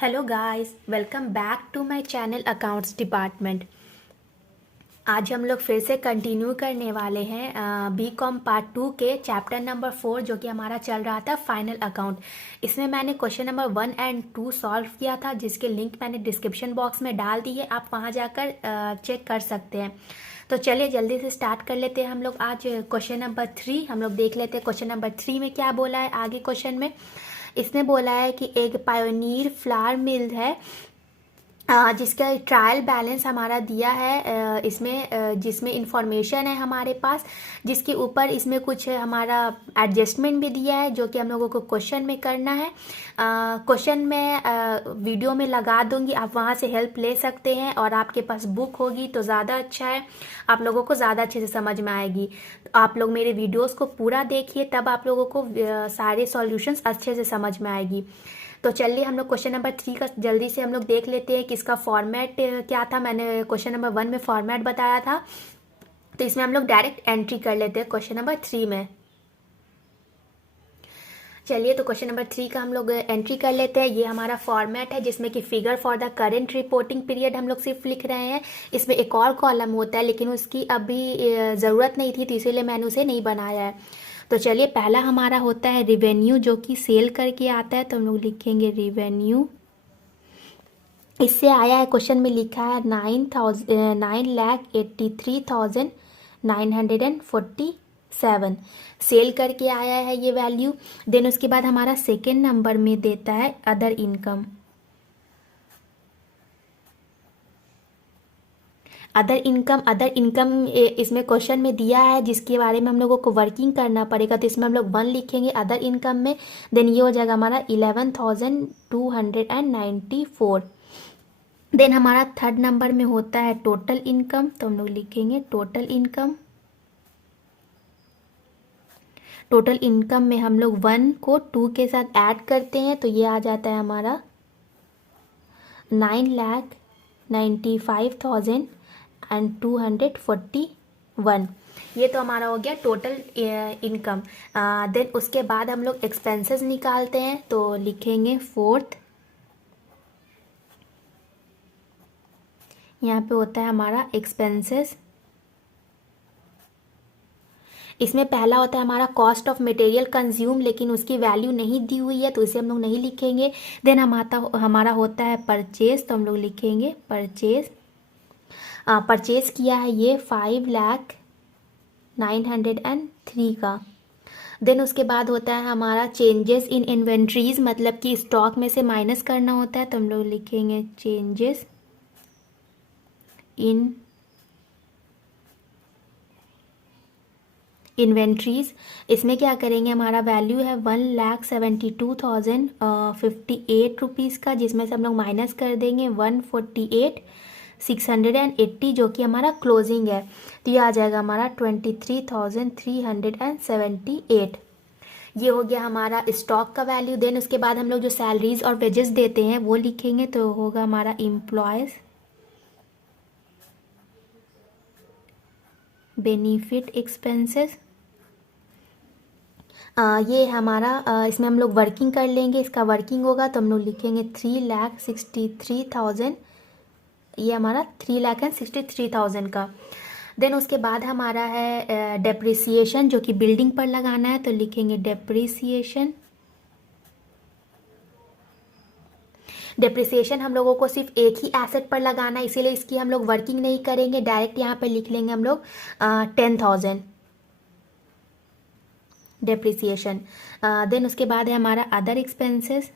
Hello guys, welcome back to my channel accounts department. आज हम लोग फिर से कंटिन्यू करने वाले हैं बीकॉम पार्ट 2 के चैप्टर नंबर 4 जो कि हमारा चल रहा था फाइनल अकाउंट। इसमें मैंने क्वेश्चन नंबर 1 एंड 2 सॉल्व किया था, जिसके लिंक मैंने डिस्क्रिप्शन बॉक्स में डाल दी है, आप वहां जाकर चेक कर सकते हैं। तो चलिए जल्दी से स्टार्ट कर लेते हैं हम लोग। आज क्वेश्चन नंबर 3 हम लोग देख लेते हैं। क्वेश्चन नंबर 3 में क्या बोला है आगे क्वेश्चन में। इसने बोला है कि एक पायोनियर फ्लावर मिल है जिसका ट्रायल बैलेंस हमारा दिया है इसमें जिसमें इंफॉर्मेशन है हमारे पास, जिसके ऊपर इसमें कुछ हमारा एडजस्टमेंट भी दिया है जो कि हम लोगों को क्वेश्चन में करना है। क्वेश्चन में वीडियो में लगा दूंगी, आप वहां से हेल्प ले सकते हैं, और आपके पास बुक होगी तो ज़्यादा अच्छा है, आप लोगों को ज़्यादा अच्छे से समझ में आएगी। तो आप लोग मेरे वीडियोस को पूरा देखिए, तब आप लोगों को सारे सॉल्यूशंस अच्छे से समझ में आएगी। तो चलिए हम लोग क्वेश्चन नंबर 3 का जल्दी से हम लोग देख लेते हैं कि इसका फॉर्मेट क्या था। मैंने क्वेश्चन नंबर 1 में फॉर्मेट बताया था, तो इसमें हम लोग डायरेक्ट एंट्री कर लेते हैं क्वेश्चन नंबर 3 में। चलिए तो क्वेश्चन नंबर 3 का हम लोग एंट्री कर लेते हैं। ये हमारा फॉर्मेट है जिसमें कि figure for the current reporting period हम लोग सिर्फ लिख रहे हैं। इसमें एक और कॉलम होता है लेकिन उसकी अभी ज़रूरत नहीं थी, तो इसीलिए मैंने उसे नहीं बनाया है। तो चलिए पहला हमारा होता है रिवेन्यू, जो कि सेल करके आता है, तो हम लोग लिखेंगे रिवेन्यू। इससे आया है, क्वेश्चन में लिखा है 9,83,947 सेल करके आया है ये वैल्यू। देन उसके बाद हमारा सेकेंड नंबर में देता है अदर इनकम। अदर इनकम इसमें क्वेश्चन में दिया है, जिसके बारे में हम लोगों को वर्किंग करना पड़ेगा, तो इसमें हम लोग 1 लिखेंगे अदर इनकम में। देन ये हो जाएगा हमारा 11,294। देन हमारा थर्ड नंबर में होता है टोटल इनकम, तो हम लोग लिखेंगे टोटल इनकम। टोटल इनकम में हम लोग 1 को 2 के साथ ऐड करते हैं, तो ये आ जाता है हमारा 9,95,241। ये तो हमारा हो गया टोटल इनकम। देन उसके बाद हम लोग एक्सपेंसेस निकालते हैं, तो लिखेंगे फोर्थ। यहाँ पे होता है हमारा एक्सपेंसेस। इसमें पहला होता है हमारा कॉस्ट ऑफ मटेरियल कंज्यूम, लेकिन उसकी वैल्यू नहीं दी हुई है तो इसे हम लोग नहीं लिखेंगे। देन हमारा होता है परचेज, तो हम लोग लिखेंगे परचेज। परचेज किया है ये 5,09,3 का। देन उसके बाद होता है हमारा चेंजेस इन इन्वेंट्रीज, मतलब कि स्टॉक में से माइनस करना होता है, तो हम लोग लिखेंगे चेंजेस इन इन्वेंट्रीज। इसमें क्या करेंगे, हमारा वैल्यू है 1,72,058 रुपीज़ का, जिसमें से हम लोग माइनस कर देंगे 148,680 जो कि हमारा क्लोजिंग है, तो ये आ जाएगा हमारा 23,378। ये हो गया हमारा स्टॉक का वैल्यू। देन उसके बाद हम लोग जो सैलरीज और वेजेस देते हैं वो लिखेंगे, तो होगा हमारा एम्प्लॉयज़ बेनिफिट एक्सपेंसेस। ये हमारा इसमें हम लोग वर्किंग कर लेंगे, इसका वर्किंग होगा तो हम लोग लिखेंगे 3,63,000। ये हमारा 3,63,000 का। देन उसके बाद हमारा है डेप्रिसिएशन, जो कि बिल्डिंग पर लगाना है, तो लिखेंगे डेप्रिसिएशन। डेप्रिसिएशन हम लोगों को सिर्फ एक ही एसेट पर लगाना है, इसीलिए इसकी हम लोग वर्किंग नहीं करेंगे, डायरेक्ट यहाँ पर लिख लेंगे हम लोग 10,000 डेप्रिसिएशन। देन उसके बाद है हमारा अदर एक्सपेंसेस।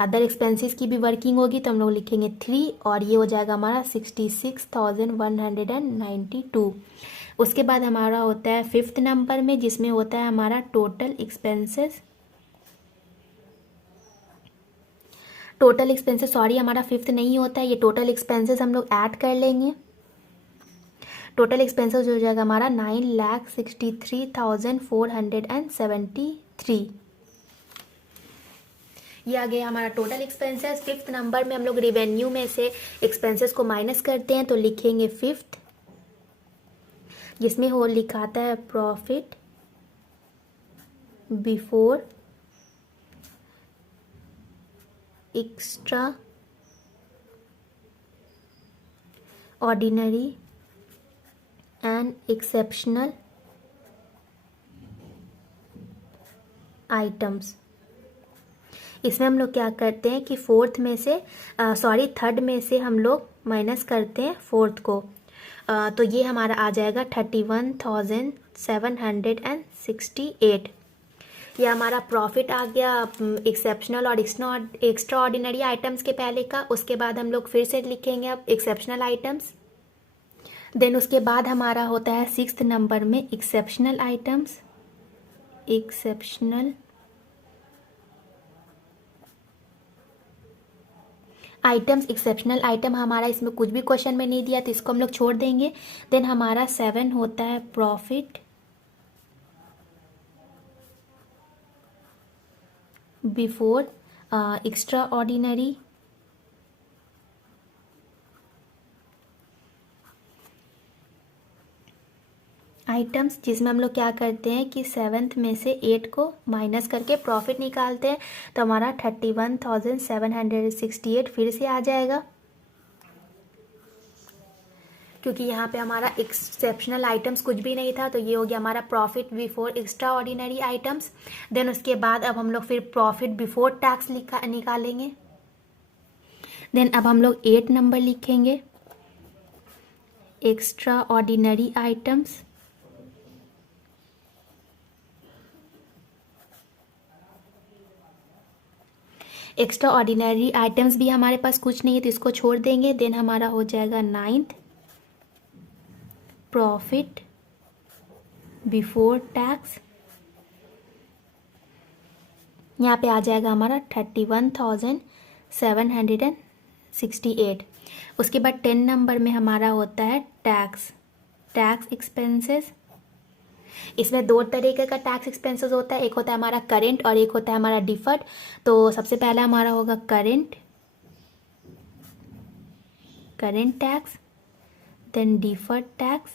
अदर एक्सपेंसेस की भी वर्किंग होगी, तो हम लोग लिखेंगे 3, और ये हो जाएगा हमारा 66,192। उसके बाद हमारा होता है फिफ्थ नंबर में, जिसमें होता है हमारा total expenses. Total expenses sorry हमारा फिफ्थ नहीं होता है, ये टोटल एक्सपेंसेस हम लोग ऐड कर लेंगे। टोटल एक्सपेंसेस हो जाएगा हमारा 9,63,473। ये आ गया हमारा टोटल एक्सपेंसेस। फिफ्थ नंबर में हम लोग रिवेन्यू में से एक्सपेंसेस को माइनस करते हैं, तो लिखेंगे फिफ्थ, जिसमें हो लिखाता है profit before extra ordinary and exceptional items. इसमें हम लोग क्या करते हैं कि थर्ड में से हम लोग माइनस करते हैं फोर्थ को। तो ये हमारा आ जाएगा 31,768। ये हमारा प्रॉफिट आ गया एक्सेप्शनल और एक्स्ट्रा ऑर्डिनरी आइटम्स के पहले का। उसके बाद हम लोग फिर से लिखेंगे अब एक्सेप्शनल आइटम्स। देन उसके बाद हमारा होता है 6th नंबर में एक्सेप्शनल आइटम्स। एक्सेप्शनल आइटम हमारा इसमें कुछ भी क्वेश्चन में नहीं दिया तो इसको हम लोग छोड़ देंगे। देन हमारा 7 होता है profit before extraordinary items, जिसमें हम लोग क्या करते हैं कि 7th में से 8 को माइनस करके प्रॉफिट निकालते हैं। तो हमारा 31,768 फिर से आ जाएगा, क्योंकि यहाँ पे हमारा एक्सेप्शनल आइटम्स कुछ भी नहीं था। तो ये हो गया हमारा profit before extraordinary items. Then उसके बाद अब हम लोग फिर प्रॉफिट बिफोर टैक्स निकालेंगे। देन अब हम लोग 8 नंबर लिखेंगे extraordinary items. Extraordinary items भी हमारे पास कुछ नहीं है तो इसको छोड़ देंगे। देन हमारा हो जाएगा 9th प्रॉफिट बिफोर टैक्स। यहाँ पे आ जाएगा हमारा 31,768। उसके बाद 10 नंबर में हमारा होता है टैक्स एक्सपेंसेस। इसमें 2 तरीके का टैक्स एक्सपेंसेस होता है, एक होता है हमारा करेंट और एक होता है हमारा डिफर्ड। तो सबसे पहला हमारा होगा current tax, then deferred tax.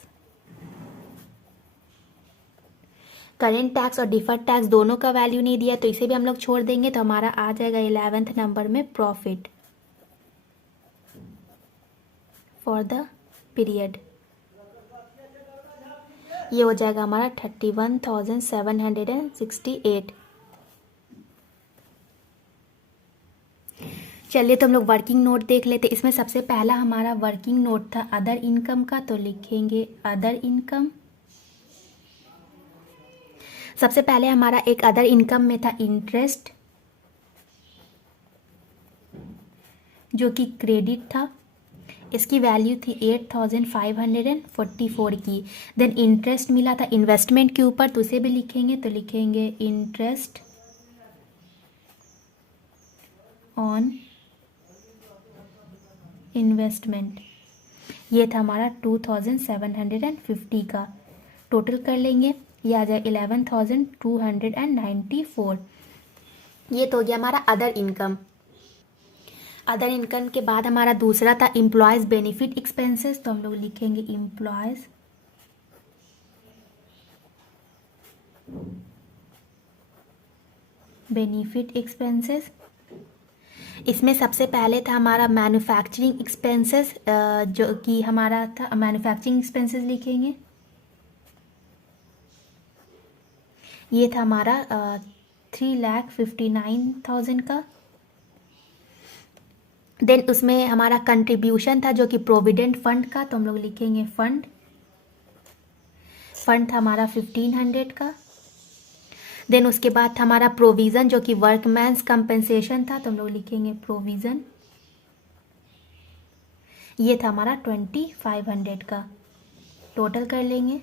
Current tax और डिफर्ड टैक्स दोनों का वैल्यू नहीं दिया तो इसे भी हम लोग छोड़ देंगे। तो हमारा आ जाएगा 11th नंबर में प्रॉफिट फॉर द पीरियड। ये हो जाएगा हमारा 31,768। चलिए तो हम लोग वर्किंग नोट देख लेते। इसमें सबसे पहला हमारा वर्किंग नोट था अदर इनकम का, तो लिखेंगे अदर इनकम। सबसे पहले हमारा एक अदर इनकम में था इंटरेस्ट, जो कि क्रेडिट था। इसकी वैल्यू थी 8,544 की। देन इंटरेस्ट मिला था इन्वेस्टमेंट के ऊपर, तो उसे भी लिखेंगे। तो लिखेंगे इंटरेस्ट ऑन इन्वेस्टमेंट। ये था हमारा 2,750 का। टोटल कर लेंगे, ये आ जाए 11,294। ये तो हो गया हमारा अदर इनकम। अदर इनकम के बाद हमारा दूसरा था एम्प्लॉयज़ बेनिफिट एक्सपेंसेस। तो हम लोग लिखेंगे एम्प्लॉयज़ बेनिफिट एक्सपेंसेस। इसमें सबसे पहले था हमारा मैन्युफैक्चरिंग एक्सपेंसेस, जो कि हमारा था मैन्युफैक्चरिंग एक्सपेंसेस लिखेंगे। ये था हमारा 3,59,000 का। देन उसमें हमारा कंट्रीब्यूशन था जो कि प्रोविडेंट फंड का, तो हम लोग लिखेंगे फंड था हमारा 1,500 का। देन उसके बाद था हमारा प्रोविज़न, जो कि वर्कमैन्स कंपेंसेशन था, तो हम लोग लिखेंगे प्रोविज़न। ये था हमारा 2,500 का। टोटल कर लेंगे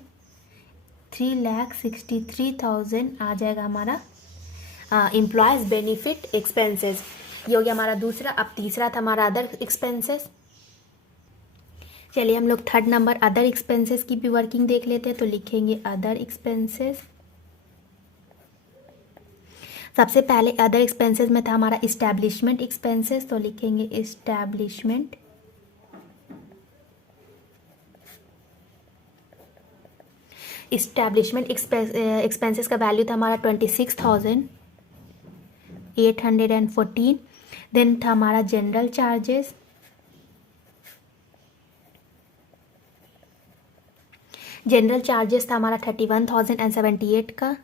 3,63,000 आ जाएगा हमारा एम्प्लॉयज़ बेनिफिट एक्सपेंसेस। ये हो गया हमारा दूसरा। अब तीसरा था हमारा अदर एक्सपेंसेस। चलिए हम लोग 3rd नंबर अदर एक्सपेंसेस की भी वर्किंग देख लेते हैं। तो लिखेंगे अदर एक्सपेंसेस। सबसे पहले अदर एक्सपेंसेस में था हमारा इस्टेब्लिशमेंट एक्सपेंसेस, तो लिखेंगे इस्टेब्लिशमेंट एक्सपेंसेस का वैल्यू था हमारा 26,814। देन था हमारा जनरल चार्जेस, जनरल चार्जेस था हमारा 31,078 का।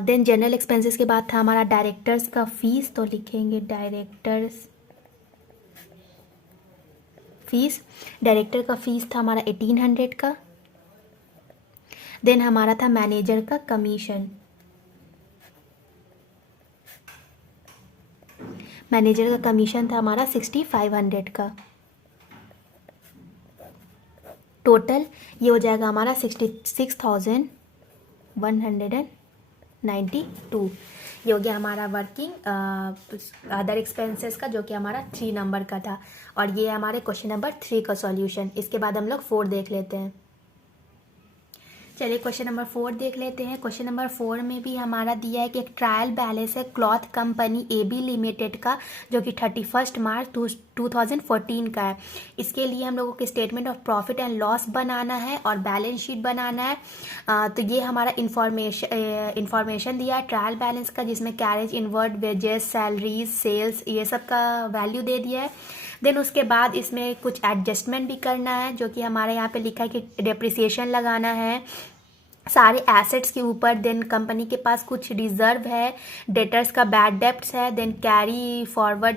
देन जनरल एक्सपेंसेस के बाद था हमारा डायरेक्टर्स का फीस, तो लिखेंगे डायरेक्टर्स फीस। डायरेक्टर का फीस था हमारा 1800 का। देन हमारा था मैनेजर का कमीशन, मैनेजर का कमीशन था हमारा 6500 का। टोटल ये हो जाएगा हमारा 66,192। ये हो गया हमारा वर्किंग अदर एक्सपेंसेस का, जो कि हमारा 3 नंबर का था। और ये हमारे क्वेश्चन नंबर 3 का सॉल्यूशन। इसके बाद हम लोग 4 देख लेते हैं। चलिए क्वेश्चन नंबर 4 देख लेते हैं। क्वेश्चन नंबर 4 में भी हमारा दिया है कि एक ट्रायल बैलेंस है क्लॉथ कंपनी AB लिमिटेड का, जो कि 31 मार्च 2014 का है। इसके लिए हम लोगों को statement of profit and loss बनाना है और बैलेंस शीट बनाना है। तो ये हमारा इंफॉर्मेशन दिया है ट्रायल बैलेंस का, जिसमें carriage inward, wages, salaries, sales, ये सब का वैल्यू दे दिया है। देन उसके बाद इसमें कुछ एडजस्टमेंट भी करना है, जो कि हमारे यहाँ पे लिखा है कि डेप्रिसिएशन लगाना है सारे एसेट्स के ऊपर। देन कंपनी के पास कुछ रिजर्व है, डेटर्स का बैड डेप्ट्स है, देन कैरी फॉरवर्ड।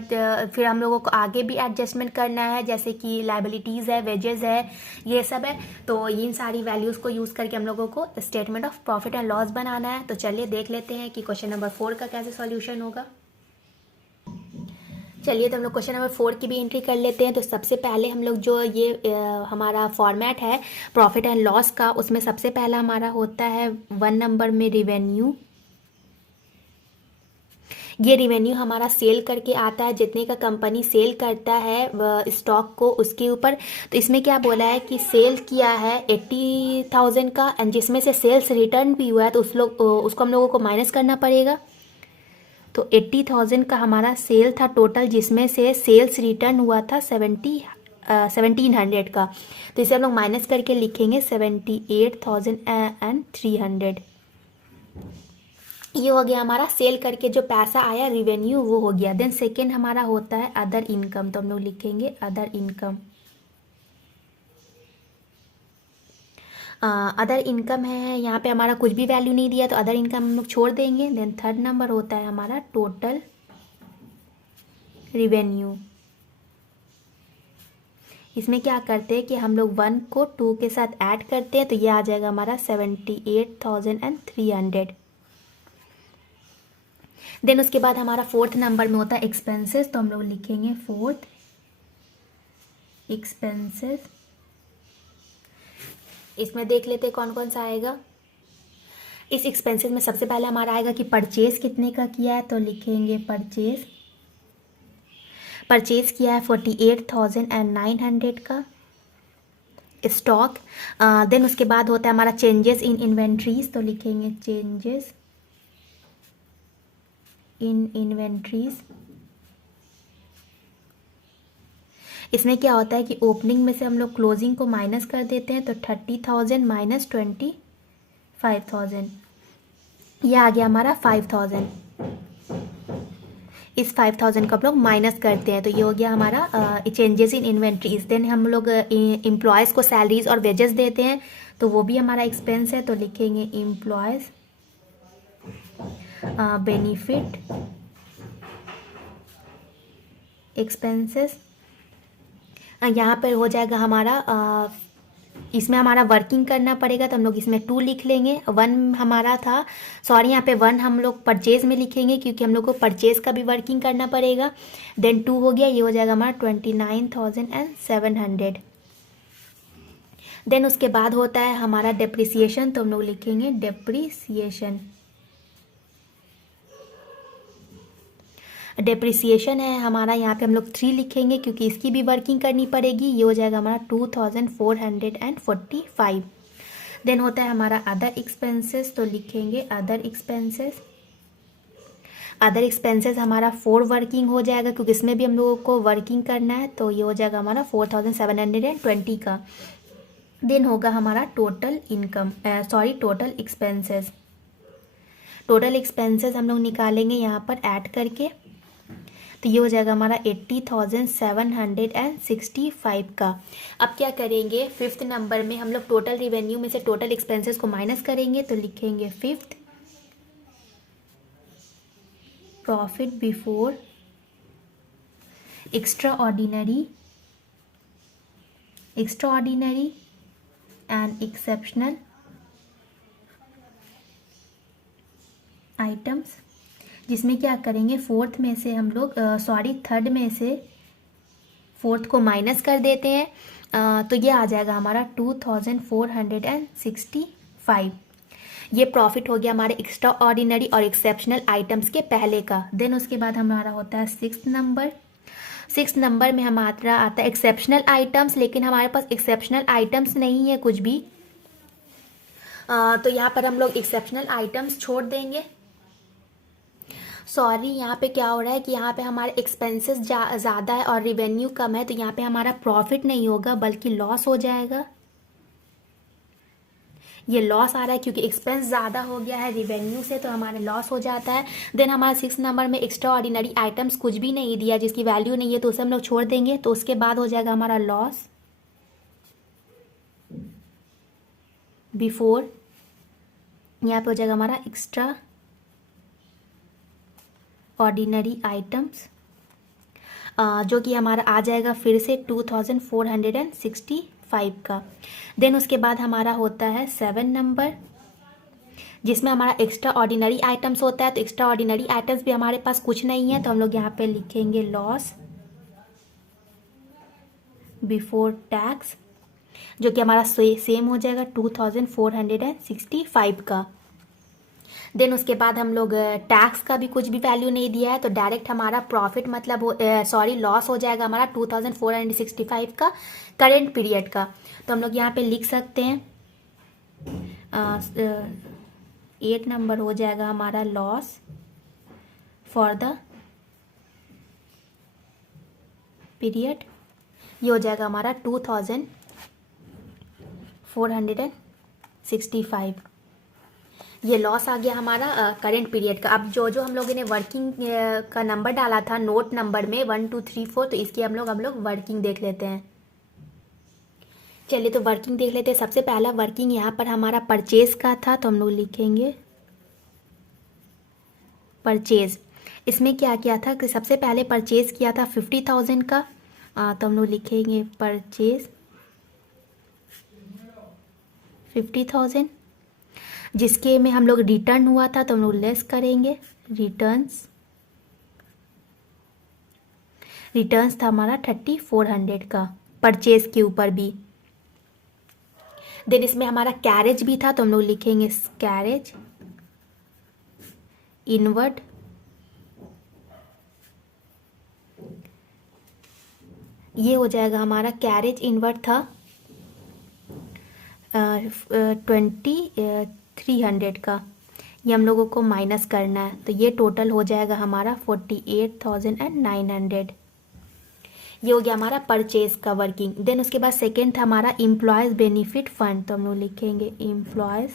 फिर हम लोगों को आगे भी एडजस्टमेंट करना है, जैसे कि लाइबिलिटीज़ है, वेजेस है, ये सब है। तो इन सारी वैल्यूज़ को यूज़ करके हम लोगों को statement of profit and loss बनाना है। तो चलिए देख लेते हैं कि क्वेश्चन नंबर 4 का कैसे सॉल्यूशन होगा। चलिए तो हम लोग क्वेश्चन नंबर 4 की भी एंट्री कर लेते हैं। तो सबसे पहले हम लोग जो ये हमारा फॉर्मेट है प्रॉफिट एंड लॉस का, उसमें सबसे पहला हमारा होता है 1 नंबर में रिवेन्यू। ये रिवेन्यू हमारा सेल करके आता है, जितने का कंपनी सेल करता है स्टॉक को, उसके ऊपर। तो इसमें क्या बोला है कि सेल किया है 80,000 का, एंड जिसमें से सेल्स रिटर्न भी हुआ है, तो उसको हम लोगों को माइनस करना पड़ेगा। तो 80,000 का हमारा सेल था टोटल, जिसमें से सेल्स रिटर्न हुआ था 1700 का। तो इसे हम लोग माइनस करके लिखेंगे 78,300। ये हो गया हमारा सेल करके जो पैसा आया रिवेन्यू, वो हो गया। देन सेकेंड हमारा होता है अदर इनकम, तो हम लोग लिखेंगे अदर इनकम। अदर इनकम है, यहाँ पे हमारा कुछ भी वैल्यू नहीं दिया, तो अदर इनकम हम लोग छोड़ देंगे। देन थर्ड नंबर होता है हमारा टोटल रिवेन्यू। इसमें क्या करते हैं कि हम लोग 1 को 2 के साथ ऐड करते हैं, तो ये आ जाएगा हमारा 78,300। देन उसके बाद हमारा फोर्थ नंबर में होता है एक्सपेंसेस, तो हम लोग लिखेंगे फोर्थ एक्सपेंसेस। इसमें देख लेते हैं कौन कौन सा आएगा। इस एक्सपेंसेस में सबसे पहले हमारा आएगा कि परचेज कितने का किया है, तो लिखेंगे परचेज किया है 48,900 का स्टॉक। देन उसके बाद होता है हमारा चेंजेस इन इन्वेंट्रीज, तो लिखेंगे चेंजेस इन इन्वेंट्रीज। इसमें क्या होता है कि ओपनिंग में से हम लोग क्लोजिंग को माइनस कर देते हैं, तो 30,000 माइनस 25,000, यह आ गया हमारा 5,000। इस 5,000 का हम लोग माइनस करते हैं, तो ये हो गया हमारा चेंजेस इन इन्वेंट्रीज। देन हम लोग एम्प्लॉयज़ को सैलरीज और वेजेस देते हैं, तो वो भी हमारा एक्सपेंस है, तो लिखेंगे एम्प्लॉयज़ बेनिफिट एक्सपेंसेस। यहाँ पर हो जाएगा हमारा इसमें हमारा वर्किंग करना पड़ेगा, तो हम लोग इसमें 2 लिख लेंगे। 1 हमारा था, सॉरी यहाँ पे 1 हम लोग परचेज में लिखेंगे, क्योंकि हम लोग को परचेज का भी वर्किंग करना पड़ेगा। देन 2 हो गया, ये हो जाएगा हमारा 29,700। देन उसके बाद होता है हमारा डेप्रिसिएशन, तो हम लोग लिखेंगे डेप्रिसिएशन। डेप्रिसिएशन है हमारा, यहाँ पे हम लोग 3 लिखेंगे, क्योंकि इसकी भी वर्किंग करनी पड़ेगी। ये हो जाएगा हमारा 2,445। देन होता है हमारा अदर एक्सपेंसेस, तो लिखेंगे अदर एक्सपेंसेस। अदर एक्सपेंसेस हमारा 4 वर्किंग हो जाएगा, क्योंकि इसमें भी हम लोगों को वर्किंग करना है, तो ये हो जाएगा हमारा 4,720 का। देन होगा हमारा total income, total expenses. Total expenses हम लोग निकालेंगे यहाँ पर ऐड करके, तो ये हो जाएगा हमारा 80,765 का। अब क्या करेंगे, फिफ्थ नंबर में हम लोग टोटल रिवेन्यू में से टोटल एक्सपेंसेस को माइनस करेंगे, तो लिखेंगे fifth profit before extra ordinary and exceptional items, जिसमें क्या करेंगे फोर्थ में से हम लोग थर्ड में से फोर्थ को माइनस कर देते हैं, तो ये आ जाएगा हमारा 2,465। ये प्रॉफिट हो गया हमारे एक्स्ट्रा ऑर्डिनरी और एक्सेप्शनल आइटम्स के पहले का। देन उसके बाद हमारा होता है सिक्स नंबर में हमारा आता है एक्सेप्शनल आइटम्स, लेकिन हमारे पास एक्सेप्शनल आइटम्स नहीं है कुछ भी, तो यहाँ पर हम लोग एक्सेप्शनल आइटम्स छोड़ देंगे। सॉरी, यहाँ पे क्या हो रहा है कि यहाँ पे हमारे एक्सपेंसेस ज़्यादा है और रिवेन्यू कम है, तो यहाँ पे हमारा प्रॉफिट नहीं होगा बल्कि लॉस हो जाएगा। ये लॉस आ रहा है क्योंकि एक्सपेंस ज़्यादा हो गया है रिवेन्यू से, तो हमारे लॉस हो जाता है। देन हमारा सिक्स नंबर में एक्स्ट्रा ऑर्डिनरी आइटम्स कुछ भी नहीं दिया, जिसकी वैल्यू नहीं है, तो उसे हम लोग छोड़ देंगे। तो उसके बाद हो जाएगा हमारा लॉस बिफोर, यहाँ पे हो जाएगा हमारा एक्स्ट्रा ऑर्डिनरी आइटम्स, जो कि हमारा आ जाएगा फिर से 2,465 का। देन उसके बाद हमारा होता है सेवन नंबर, जिसमें हमारा एक्स्ट्रा ऑर्डिनरी आइटम्स होता है। तो एक्स्ट्रा ऑर्डिनरी आइटम्स भी हमारे पास कुछ नहीं है, तो हम लोग यहाँ पे लिखेंगे लॉस बिफोर टैक्स, जो कि हमारा सेम हो जाएगा 2,465 का। देन उसके बाद हम लोग टैक्स का भी कुछ भी वैल्यू नहीं दिया है, तो डायरेक्ट हमारा प्रॉफिट मतलब लॉस हो जाएगा हमारा 2,465 का करेंट पीरियड का। तो हम लोग यहाँ पे लिख सकते हैं 8 नंबर हो जाएगा हमारा लॉस फॉर द पीरियड, ये हो जाएगा हमारा 2,465। ये लॉस आ गया हमारा करेंट पीरियड का। अब जो हम लोगों ने वर्किंग का नंबर डाला था नोट नंबर में 1 2 3 4, तो इसकी हम लोग वर्किंग देख लेते हैं। चलिए तो वर्किंग देख लेते हैं। सबसे पहला वर्किंग यहाँ पर हमारा परचेज का था, तो हम लोग लिखेंगे परचेज। इसमें क्या किया था कि सबसे पहले परचेज किया था 50,000 का, तो हम लोग लिखेंगे परचेज 50,000, जिसके में हम लोग रिटर्न हुआ था, तो हम लोग लेस करेंगे रिटर्न्स था हमारा 3,400 का परचेज के ऊपर भी। देन इसमें हमारा कैरेज भी था, तो हम लोग लिखेंगे कैरेज इनवर्ड ये हो जाएगा हमारा कैरेज इनवर्ड था 2,300 का। ये हम लोगों को माइनस करना है, तो ये टोटल हो जाएगा हमारा 48,900। ये हो गया हमारा परचेज का वर्किंग। देन उसके बाद सेकेंड था हमारा एम्प्लॉयज़ बेनिफिट फंड, तो हम लोग लिखेंगे एम्प्लॉयज़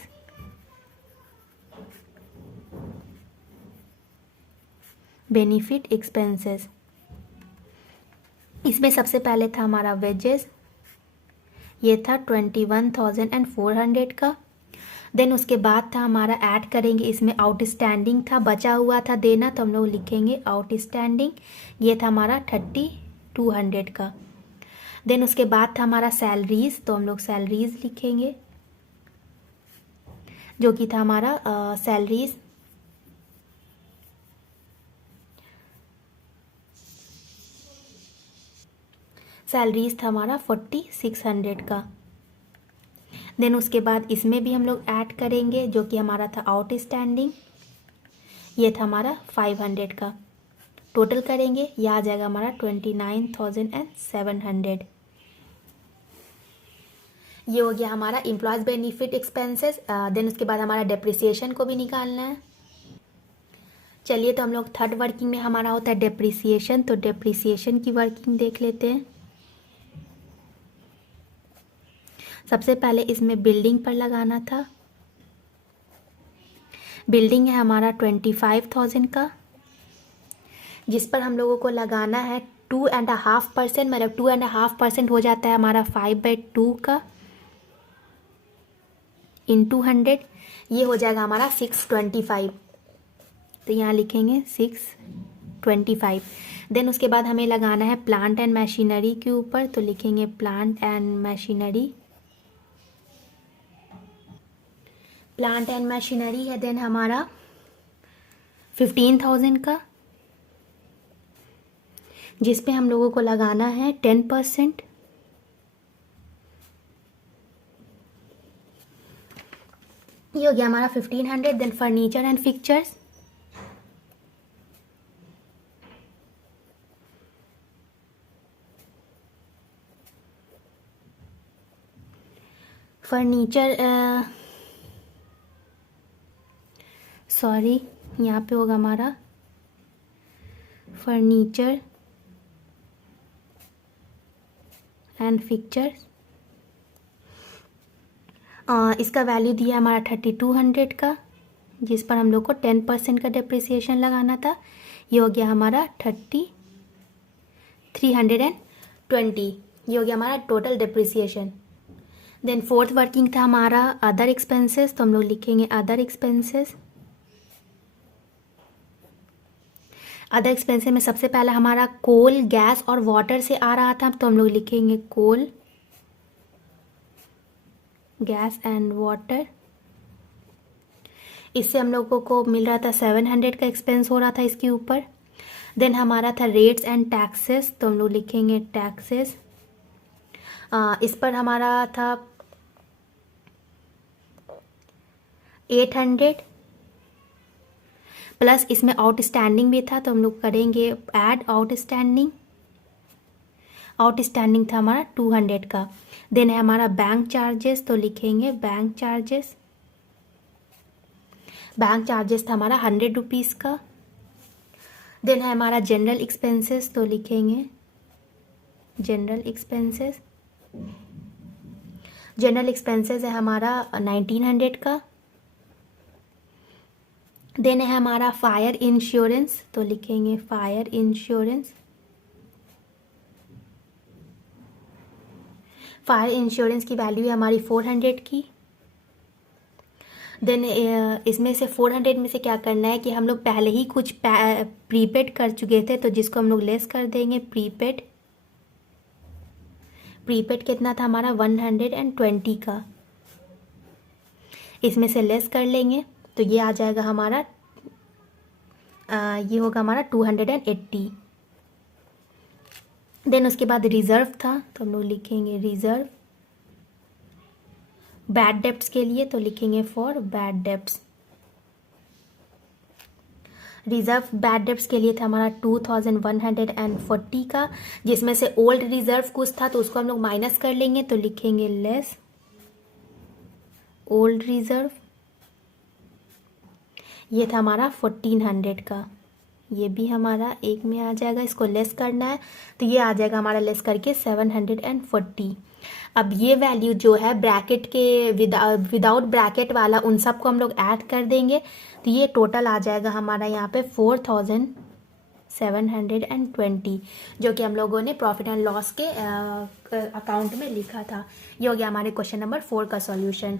बेनिफिट एक्सपेंसेस। इसमें सबसे पहले था हमारा वेजेस, ये था 21,400 का। देन उसके बाद था हमारा ऐड करेंगे, इसमें आउटस्टैंडिंग था, बचा हुआ था देना, तो हम लोग लिखेंगे आउटस्टैंडिंग, ये था हमारा 3,200 का। देन उसके बाद था हमारा सैलरीज, तो हम लोग सैलरीज लिखेंगे, जो कि था हमारा सैलरीज था हमारा 4,600 का। देन उसके बाद इसमें भी हम लोग ऐड करेंगे, जो कि हमारा था आउटस्टैंडिंग, ये था हमारा 500 का। टोटल करेंगे, ये आ जाएगा हमारा 29,700। ये हो गया हमारा एम्प्लॉयज़ बेनिफिट एक्सपेंसेस। देन उसके बाद हमारा डेप्रिसिएशन को भी निकालना है। चलिए तो हम लोग थर्ड वर्किंग में हमारा होता है डेप्रिसिएशन, तो डेप्रिसिएशन की वर्किंग देख लेते हैं। सबसे पहले इसमें बिल्डिंग पर लगाना था, बिल्डिंग है हमारा 25,000 का, जिस पर हम लोगों को लगाना है 2.5%, मतलब 2.5% हो जाता है हमारा 5/2 का इंटू 100, ये हो जाएगा हमारा 625। तो यहाँ लिखेंगे 625। देन उसके बाद हमें लगाना है प्लांट एंड मशीनरी के ऊपर, तो लिखेंगे plant and machinery. Plant and machinery है देन हमारा 15,000 का, जिस पे हम लोगों को लगाना है 10%। ये हो गया हमारा 1500। Then furniture and fixtures, furniture sorry यहाँ पे होगा हमारा फर्नीचर एंड फिक्चर्स। इसका वैल्यू दिया हमारा 3200 का, जिस पर हम लोग को 10% का डिप्रिसिएशन लगाना था। ये हो गया हमारा 320। ये हो गया हमारा total depreciation. Then fourth working था हमारा अदर एक्सपेंसेस, तो हम लोग लिखेंगे अदर एक्सपेंसेस। अदर एक्सपेंसेस में सबसे पहला हमारा कोल, गैस और वाटर से आ रहा था, तो हम लोग लिखेंगे कोल, गैस एंड वाटर। इससे हम लोगों को मिल रहा था 700 का एक्सपेंस हो रहा था इसके ऊपर। देन हमारा था रेट्स एंड टैक्सेस, तो हम लोग लिखेंगे टैक्सेस। इस पर हमारा था 800 प्लस इसमें आउटस्टैंडिंग भी था, तो हम लोग करेंगे ऐड आउटस्टैंडिंग। आउटस्टैंडिंग था हमारा 200 का। देन है हमारा बैंक चार्जेस, तो लिखेंगे बैंक चार्जेस। बैंक चार्जेस था हमारा 100 रुपीज़ का। देन है हमारा जनरल एक्सपेंसेस, तो लिखेंगे जनरल एक्सपेंसेस। जनरल एक्सपेंसेस है हमारा 1900 का। देन है हमारा फायर इंश्योरेंस, तो लिखेंगे फायर इंश्योरेंस। फायर इंश्योरेंस की वैल्यू है हमारी 400 की। देन इसमें से 400 में से क्या करना है कि हम लोग पहले ही कुछ प्रीपेड कर चुके थे, तो जिसको हम लोग लेस कर देंगे प्रीपेड। प्रीपेड कितना था हमारा 120 का, इसमें से लेस कर लेंगे, तो ये आ जाएगा हमारा ये होगा हमारा 280। देन उसके बाद रिज़र्व था, तो हम लोग लिखेंगे रिज़र्व। बैड डेब्ट्स के लिए तो लिखेंगे for bad debts. Reserve bad debts के लिए था हमारा 2140 का, जिसमें से ओल्ड रिज़र्व कुछ था तो उसको हम लोग माइनस कर लेंगे, तो लिखेंगे लेस ओल्ड रिज़र्व। ये था हमारा 1400 का, ये भी हमारा एक में आ जाएगा, इसको लेस करना है तो ये आ जाएगा हमारा लेस करके 740। अब ये वैल्यू जो है ब्रैकेट के विदाउट ब्रैकेट वाला उन सबको हम लोग ऐड कर देंगे, तो ये टोटल आ जाएगा हमारा यहाँ पे 4720, जो कि हम लोगों ने प्रॉफिट एंड लॉस के अकाउंट में लिखा था। ये हो गया हमारे क्वेश्चन नंबर 4 का सॉल्यूशन।